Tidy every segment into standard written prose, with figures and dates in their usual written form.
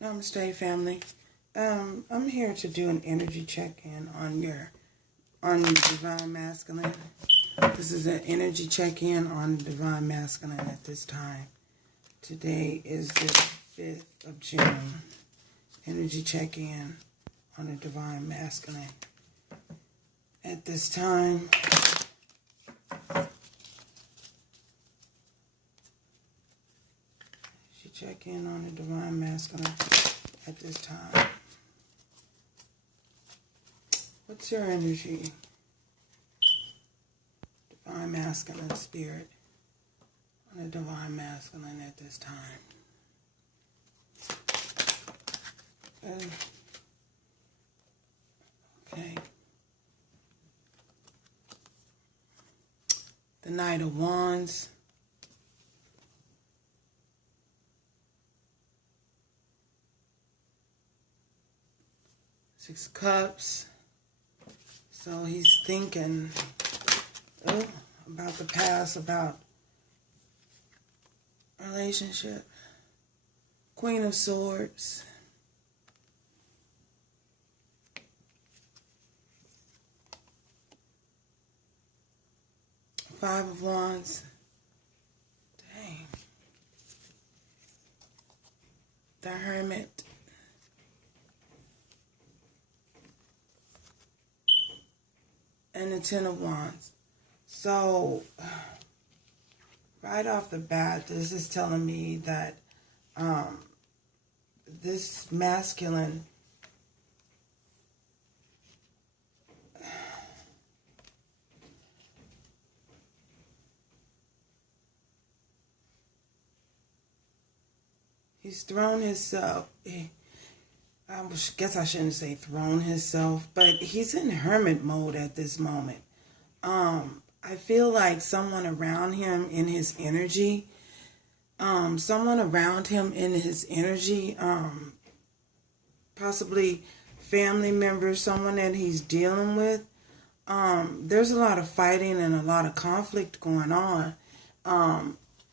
Namaste, family. I'm here to do an energy check-in on your divine masculine. This is an energy check-in on the divine masculine at this time. Today is the 5th of June. Energy check-in on the divine masculine. At this time, check in on the divine masculine at this time. What's your energy? Divine masculine spirit on the divine masculine at this time. Okay. The Knight of Wands. Six Cups. So he's thinking about the past, about relationship. Queen of Swords. Five of Wands. Dang. The Hermit. And the Ten of Wands. So, right off the bat, this is telling me that this masculine he's thrown himself. I guess I shouldn't say thrown himself, but he's in hermit mode at this moment. I feel like someone around him in his energy, possibly family members, someone that he's dealing with. There's a lot of fighting and a lot of conflict going on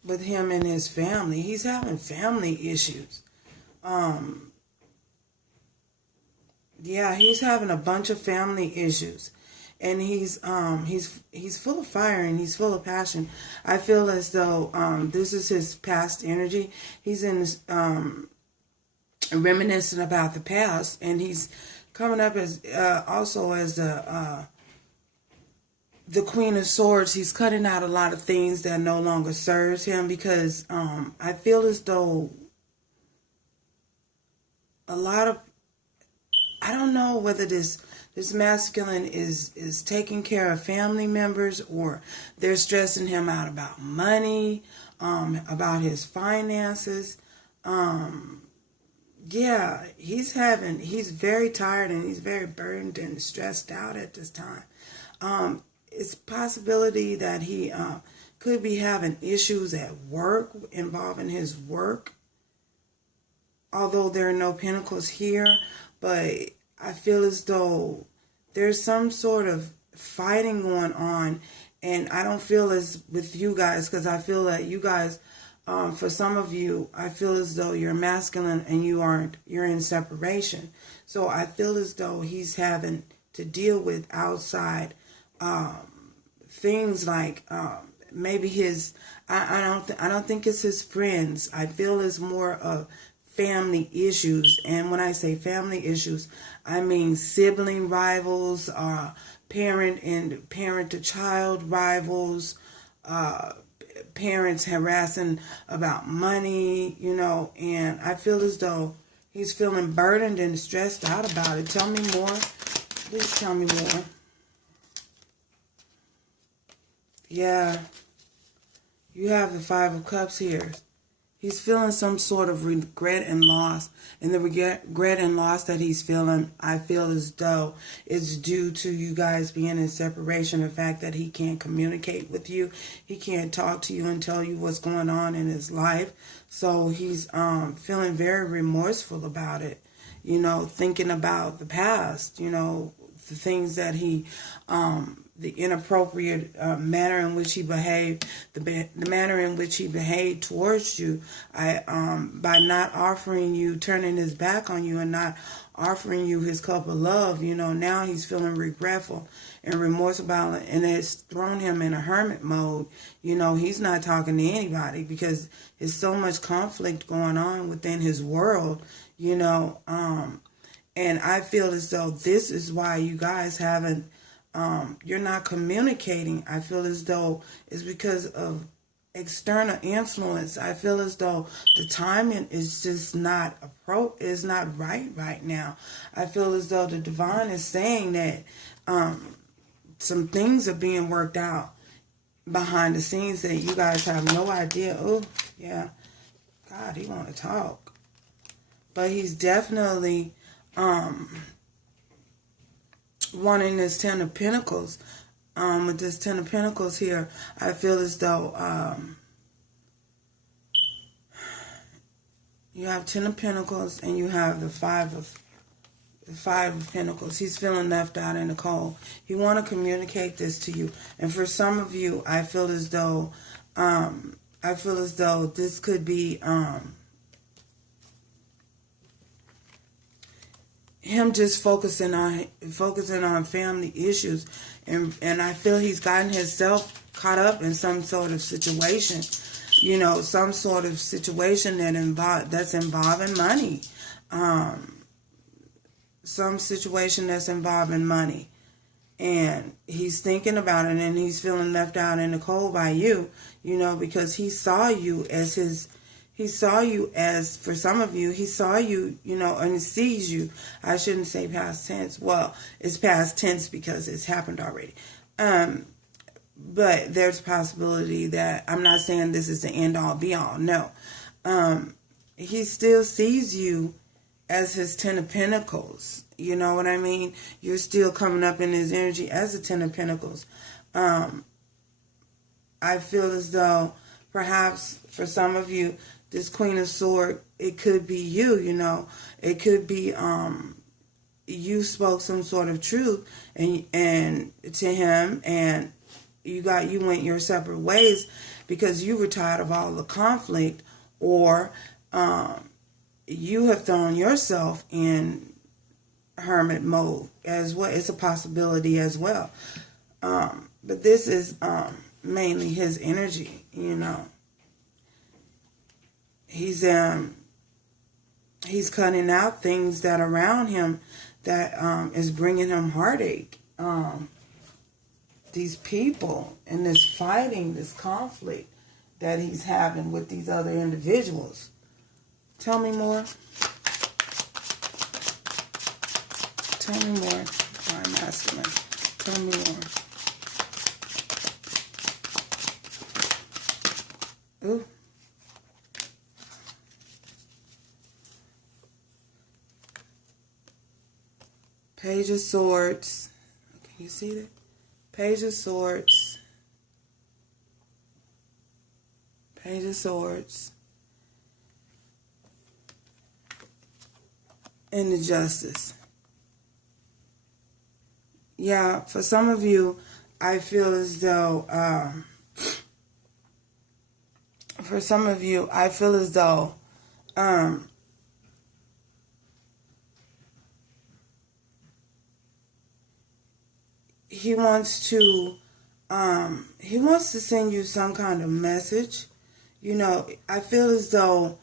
with him and his family. He's having family issues. Yeah, he's having a bunch of family issues, and he's full of fire and he's full of passion. I feel as though this is his past energy. He's in this, reminiscing about the past, and he's coming up as also as the Queen of Swords. He's cutting out a lot of things that no longer serves him, because I feel as though a lot of, I don't know whether this masculine is taking care of family members, or they're stressing him out about money, about his finances. Yeah, he's very tired and he's very burdened and stressed out at this time. It's a possibility that he could be having issues at work, involving his work. Although there are no pentacles here, but I feel as though there's some sort of fighting going on, and I don't feel as with you guys, because I feel that you guys, for some of you, I feel as though you're masculine and you're in separation. So I feel as though he's having to deal with outside things like maybe his, I don't think it's his friends. I feel it's more of family issues. And when I say family issues, I mean sibling rivals, parent to child rivals, parents harassing about money, and I feel as though he's feeling burdened and stressed out about it. Tell me more. Please tell me more. Yeah. You have the Five of Cups here. He's feeling some sort of regret and loss. And the regret and loss that he's feeling, I feel as though it's due to you guys being in separation. The fact that he can't communicate with you. He can't talk to you and tell you what's going on in his life. So he's feeling very remorseful about it. Thinking about the past, the things that he the inappropriate manner in which he behaved, the manner in which he behaved towards you, by not offering you, turning his back on you and not offering you his cup of love, now he's feeling regretful and remorse about it, and it's thrown him in a hermit mode. He's not talking to anybody because there's so much conflict going on within his world, and I feel as though this is why you guys haven't, you're not communicating. I feel as though it's because of external influence. I feel as though the timing is just not right now. I feel as though the divine is saying that some things are being worked out behind the scenes that you guys have no idea. Oh, yeah. God, he want to talk. But he's definitely wanting this Ten of Pentacles. With this Ten of Pentacles here, I feel as though you have Ten of Pentacles and you have the Five of Pentacles. He's feeling left out in the cold. He want to communicate this to you, and for some of you, I feel as though this could be him just focusing on family issues, and I feel he's gotten himself caught up in some sort of situation, some sort of situation that's involving money, some situation that's involving money, and he's thinking about it, and he's feeling left out in the cold by you, because he saw you as for some of you, he saw you, and he sees you. I shouldn't say past tense. Well, it's past tense because it's happened already. But there's a possibility that, I'm not saying this is the end all be all. No. He still sees you as his Ten of Pentacles. You know what I mean? You're still coming up in his energy as a Ten of Pentacles. I feel as though perhaps for some of you, this Queen of Swords, it could be you, It could be you spoke some sort of truth and to him, and you went your separate ways because you were tired of all the conflict, or you have thrown yourself in hermit mode as well. It's a possibility as well. But this is mainly his energy, He's cutting out things that are around him that is bringing him heartache. These people and this fighting, this conflict that he's having with these other individuals. Tell me more. Tell me more. I'm asking him. Tell me more. Ooh. Page of Swords. Can you see that? Page of Swords. Page of Swords. And the Justice. Yeah, for some of you, I feel as though, he wants to send you some kind of message. I feel as though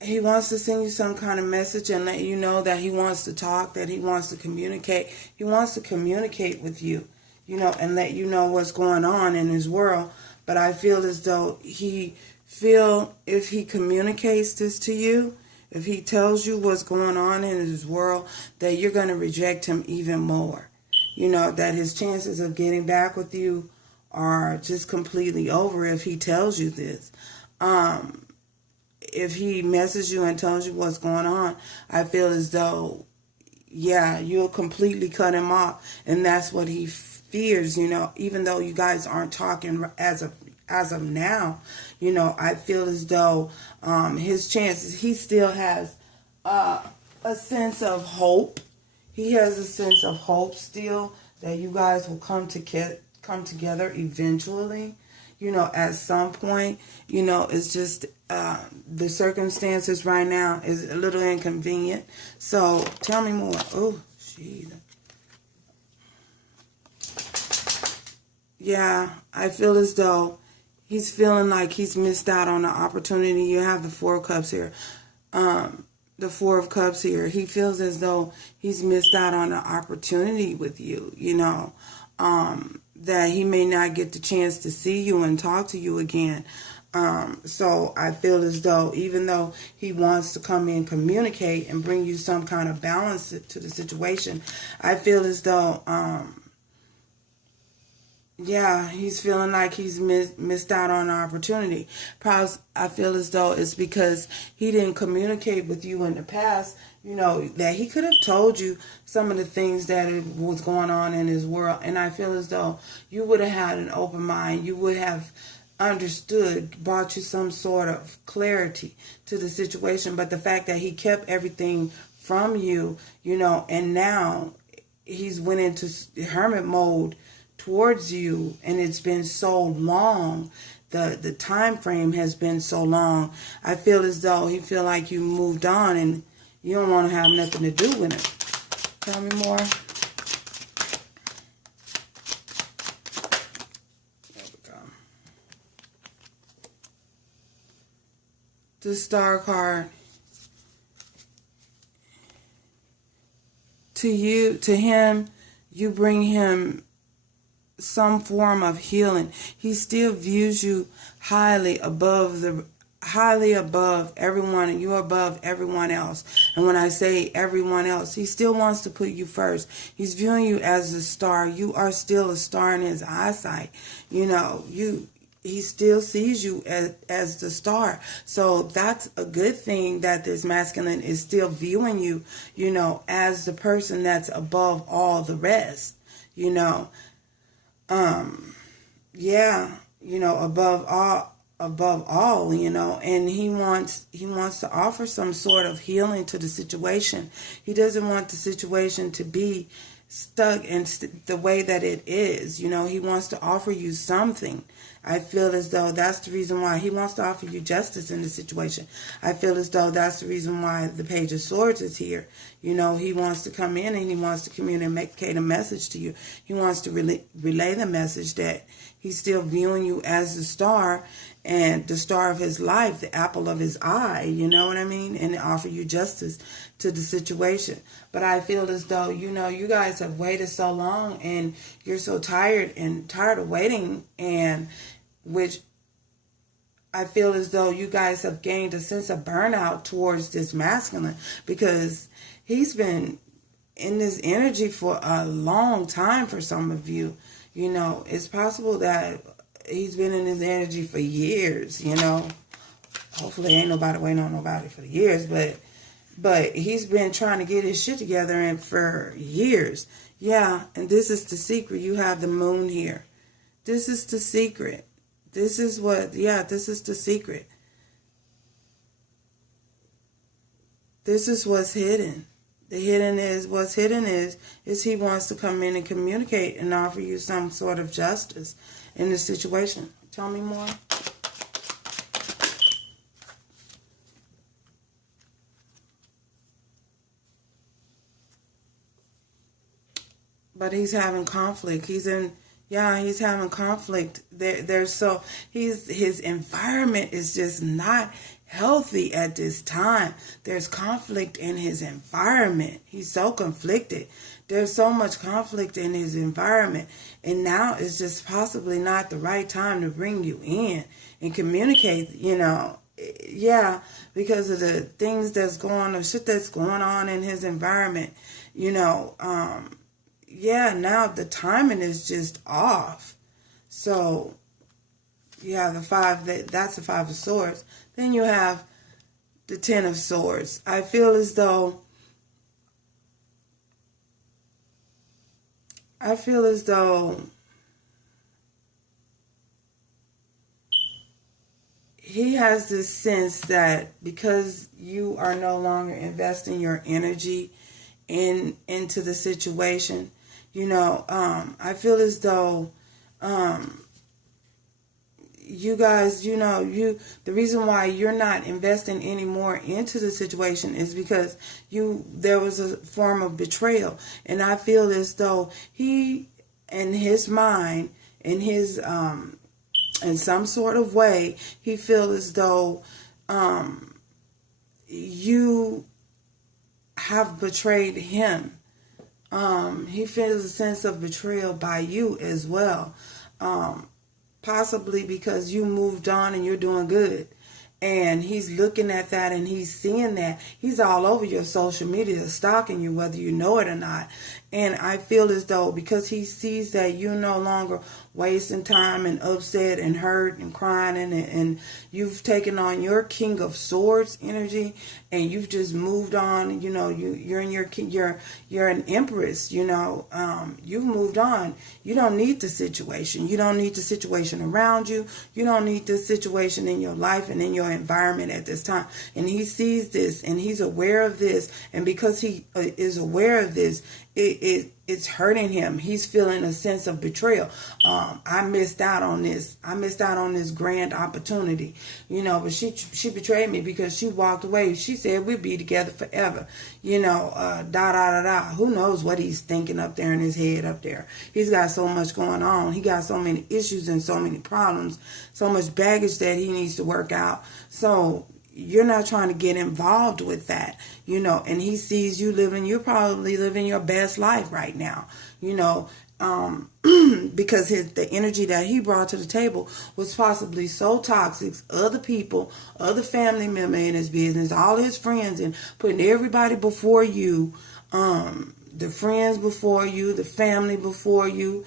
he wants to send you some kind of message and let you know that he wants to talk, that he wants to communicate. He wants to communicate with you, and let you know what's going on in his world. But I feel as though if he communicates this to you, if he tells you what's going on in his world, that you're going to reject him even more. That his chances of getting back with you are just completely over if he tells you this. If he messages you and tells you what's going on, I feel as though, you'll completely cut him off. And that's what he fears, even though you guys aren't talking as of now, I feel as though his chances, he still has a sense of hope. He has a sense of hope still that you guys will come together eventually. At some point. It's just the circumstances right now is a little inconvenient. So tell me more. Oh, jeez. Yeah, I feel as though he's feeling like he's missed out on the opportunity. You have the Four of Cups here. The Four of Cups here. He feels as though he's missed out on the opportunity with you, that he may not get the chance to see you and talk to you again. So I feel as though even though he wants to come in, communicate, and bring you some kind of balance to the situation, I feel as though, he's feeling like he's missed out on an opportunity. Probably, I feel as though it's because he didn't communicate with you in the past, that he could have told you some of the things that was going on in his world. And I feel as though you would have had an open mind. You would have understood, brought you some sort of clarity to the situation. But the fact that he kept everything from you, and now he's went into hermit mode towards you, and it's been so long, the time frame has been so long. I feel as though he feel like you moved on and you don't want to have nothing to do with it. Tell me more. There we go. The Star card. To him, you bring him some form of healing. He still views you highly above everyone, and you're above everyone else. And when I say everyone else, he still wants to put you first. He's viewing you as a star. You are still a star in his eyesight. He still sees you as the star. So that's a good thing, that this masculine is still viewing you, as the person that's above all the rest, above all, and he wants to offer some sort of healing to the situation. He doesn't want the situation to be stuck in the way that it is. He wants to offer you something. I feel as though that's the reason why he wants to offer you justice in the situation. I feel as though that's the reason why the Page of Swords is here. He wants to come in and he wants to communicate a message to you. He wants to relay the message that he's still viewing you as the star, and the star of his life, the apple of his eye, you know what I mean? And offer you justice to the situation. But I feel as though, you guys have waited so long and you're so tired of waiting, and which I feel as though you guys have gained a sense of burnout towards this masculine, because he's been in this energy for a long time for some of you. It's possible that he's been in his energy for years, Hopefully ain't nobody waiting on nobody for the years, but he's been trying to get his shit together and for years. Yeah, and this is the secret. You have the moon here. This is the secret. This is the secret. This is what's hidden. What's hidden is he wants to come in and communicate and offer you some sort of justice in this situation. Tell me more. But he's having conflict. He's having conflict. His environment is just not healthy at this time. There's conflict in his environment. He's so conflicted. There's so much conflict in his environment. And now is just possibly not the right time to bring you in and communicate, because of the things that's going on, shit that's going on in his environment, now the timing is just off. So you have that's the Five of Swords. Then you have the Ten of Swords. I feel as though he has this sense that because you are no longer investing your energy into the situation, You know, I feel as though you guys, you know, the reason why you're not investing any more into the situation is because there was a form of betrayal. And I feel as though he, in his mind, in his in some sort of way, he feels as though you have betrayed him. He feels a sense of betrayal by you as well. Possibly because you moved on and you're doing good. And he's looking at that and he's seeing that. He's all over your social media stalking you, whether you know it or not. And I feel as though because he sees that you're no longer wasting time and upset and hurt and crying and you've taken on your King of Swords energy and you've just moved on. You know, you're in you're an empress. You know, you've moved on. You don't need the situation. You don't need the situation around you. You don't need the situation in your life and in your environment at this time. And he sees this and he's aware of this. And because he is aware of this, it's hurting him. He's feeling a sense of betrayal. I missed out on this. I missed out on this grand opportunity, you know. But she betrayed me because she walked away. She said we'd be together forever, you know. Who knows what he's thinking up there in his head up there? He's got so much going on. He got so many issues and so many problems, so much baggage that he needs to work out. So you're not trying to get involved with that, you know, and he sees you you're probably living your best life right now, you know, because the energy that he brought to the table was possibly so toxic. Other people, other family member in his business, all his friends, and putting everybody before you, the friends before you, the family before you,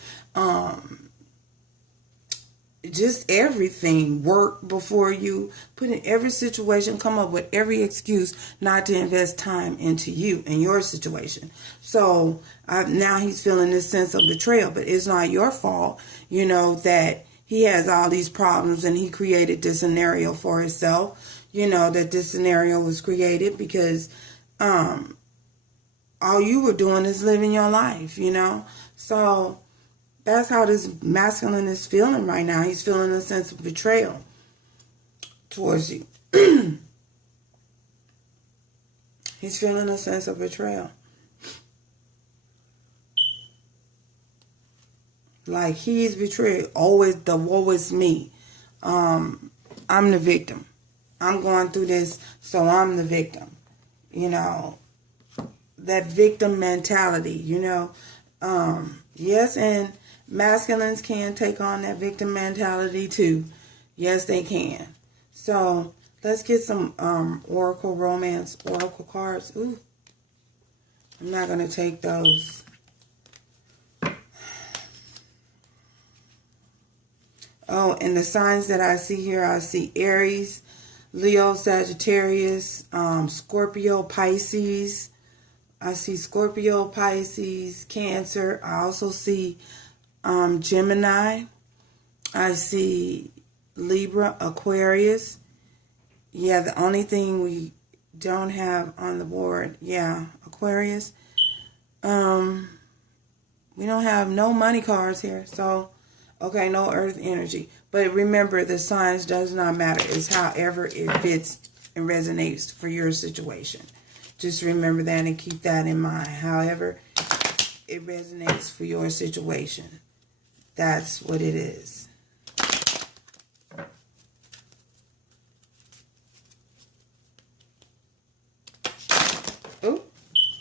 just everything, work before you, put in every situation, come up with every excuse not to invest time into you and your situation. So now he's feeling this sense of betrayal, but it's not your fault, you know, that he has all these problems and he created this scenario for himself, you know, that this scenario was created because all you were doing is living your life, you know. So that's how this masculine is feeling right now. He's feeling a sense of betrayal towards you. He's feeling a sense of betrayal. Like he's betrayed. Always the woe is me. I'm the victim. I'm going through this, so I'm the victim. You know, that victim mentality, you know. Yes, and masculines can take on that victim mentality too. Yes, they can. So let's get some Oracle Romance Oracle cards. Ooh, I'm not going to take those. Oh, and the signs that I see here, I see Aries, Leo, Sagittarius, Scorpio, Pisces. I see Scorpio, Pisces, Cancer. I also see Gemini. I see Libra, Aquarius. Yeah, the only thing we don't have on the board, yeah, Aquarius. We don't have no money cards here, so okay, no earth energy. But remember, the signs does not matter. It's however it fits and resonates for your situation. Just remember that and keep that in mind. However it resonates for your situation. That's what it is. Oh,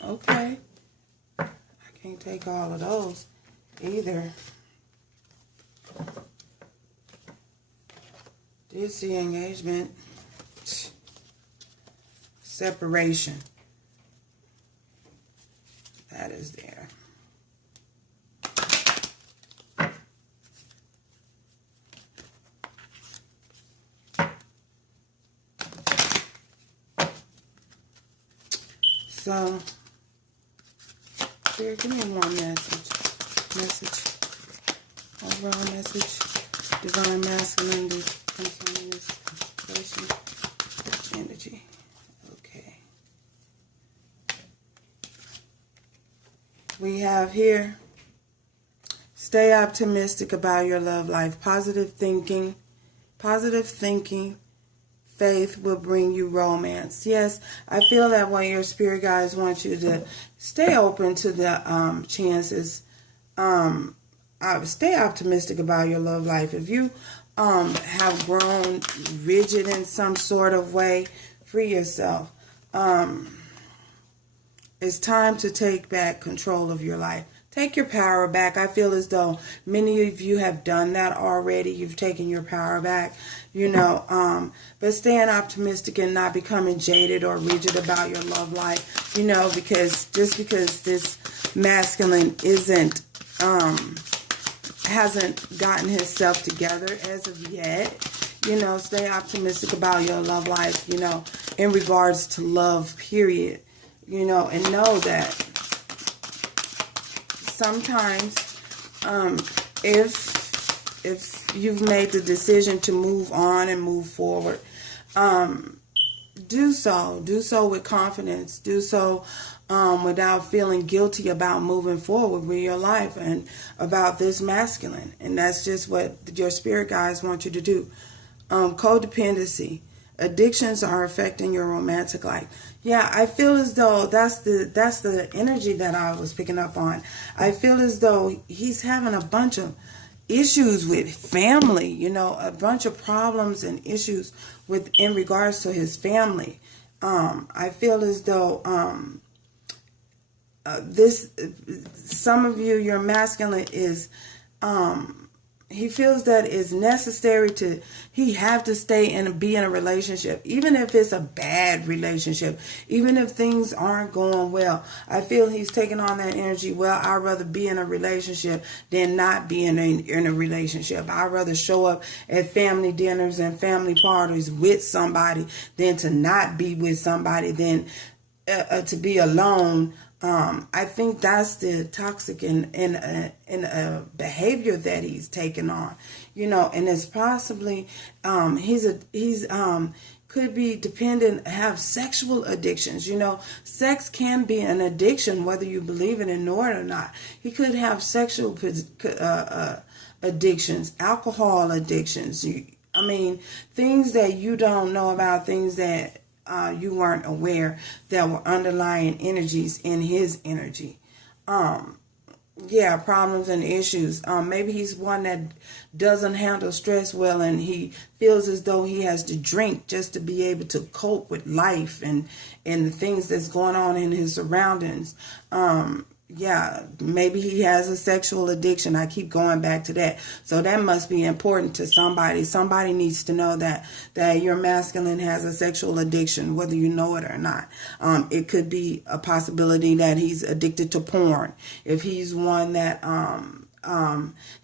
okay. I can't take all of those either. Did see engagement. Separation. That is there. So, Spirit, give me one message. Overall message. Divine masculinity concerning this situation. Energy. Okay. We have here Stay optimistic about your love life. Positive thinking, faith will bring you romance. Yes, I feel that way. Your spirit guides want you to stay open to the chances. Stay optimistic about your love life. If you have grown rigid in some sort of way, free yourself. It's time to take back control of your life. Take your power back. I feel as though many of you have done that already. You've taken your power back, but staying optimistic and not becoming jaded or rigid about your love life, because just because this masculine hasn't gotten himself together as of yet, stay optimistic about your love life, in regards to love, period, and know that sometimes if you've made the decision to move on and move forward, do so with confidence, do so without feeling guilty about moving forward with your life and about this masculine. And that's just what your spirit guides want you to do. Codependency. Addictions are affecting your romantic life. Yeah, I feel as though that's the energy that I was picking up on. I feel as though he's having a bunch of issues with family, a bunch of problems and issues in regards to his family. I feel as though some of you, your masculine is he feels that it's necessary he have to stay and be in a relationship, even if it's a bad relationship, even if things aren't going well. I feel he's taking on that energy. Well, I'd rather be in a relationship than not be in a relationship. I'd rather show up at family dinners and family parties with somebody than to not be with somebody, than to be alone. I think that's the toxic and behavior that he's taken on, and it's possibly he's could be dependent, have sexual addictions. Sex can be an addiction, whether you believe it and know it or not. He could have sexual addictions, alcohol addictions. Things that you don't know about, things that you weren't aware that were underlying energies in his energy. Problems and issues. Maybe he's one that doesn't handle stress well, and he feels as though he has to drink just to be able to cope with life and the things that's going on in his surroundings. Maybe he has a sexual addiction. I keep going back to that. So that must be important to somebody. Somebody needs to know that your masculine has a sexual addiction, whether you know it or not. It could be a possibility that he's addicted to porn. If he's one that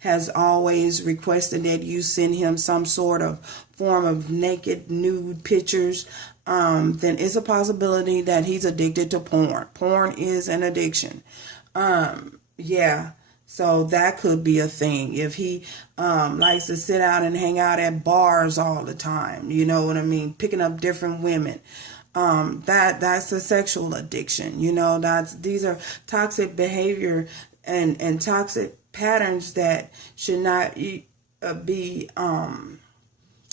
has always requested that you send him some sort of form of naked, nude pictures, then it's a possibility that he's addicted to porn. Porn is an addiction. So that could be a thing. If he likes to sit out and hang out at bars all the time, you know what I mean, picking up different women, that's a sexual addiction. These are toxic behavior and toxic patterns that should not be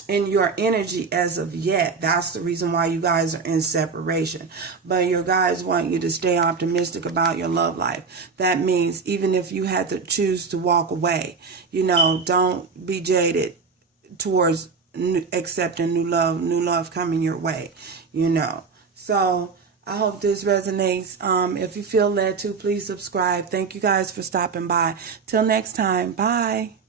in your energy as of yet. That's the reason why you guys are in separation. But your guys want you to stay optimistic about your love life. That means even if you had to choose to walk away, don't be jaded towards accepting new love coming your way, So I hope this resonates. If you feel led to, please subscribe. Thank you guys for stopping by. Till next time. Bye.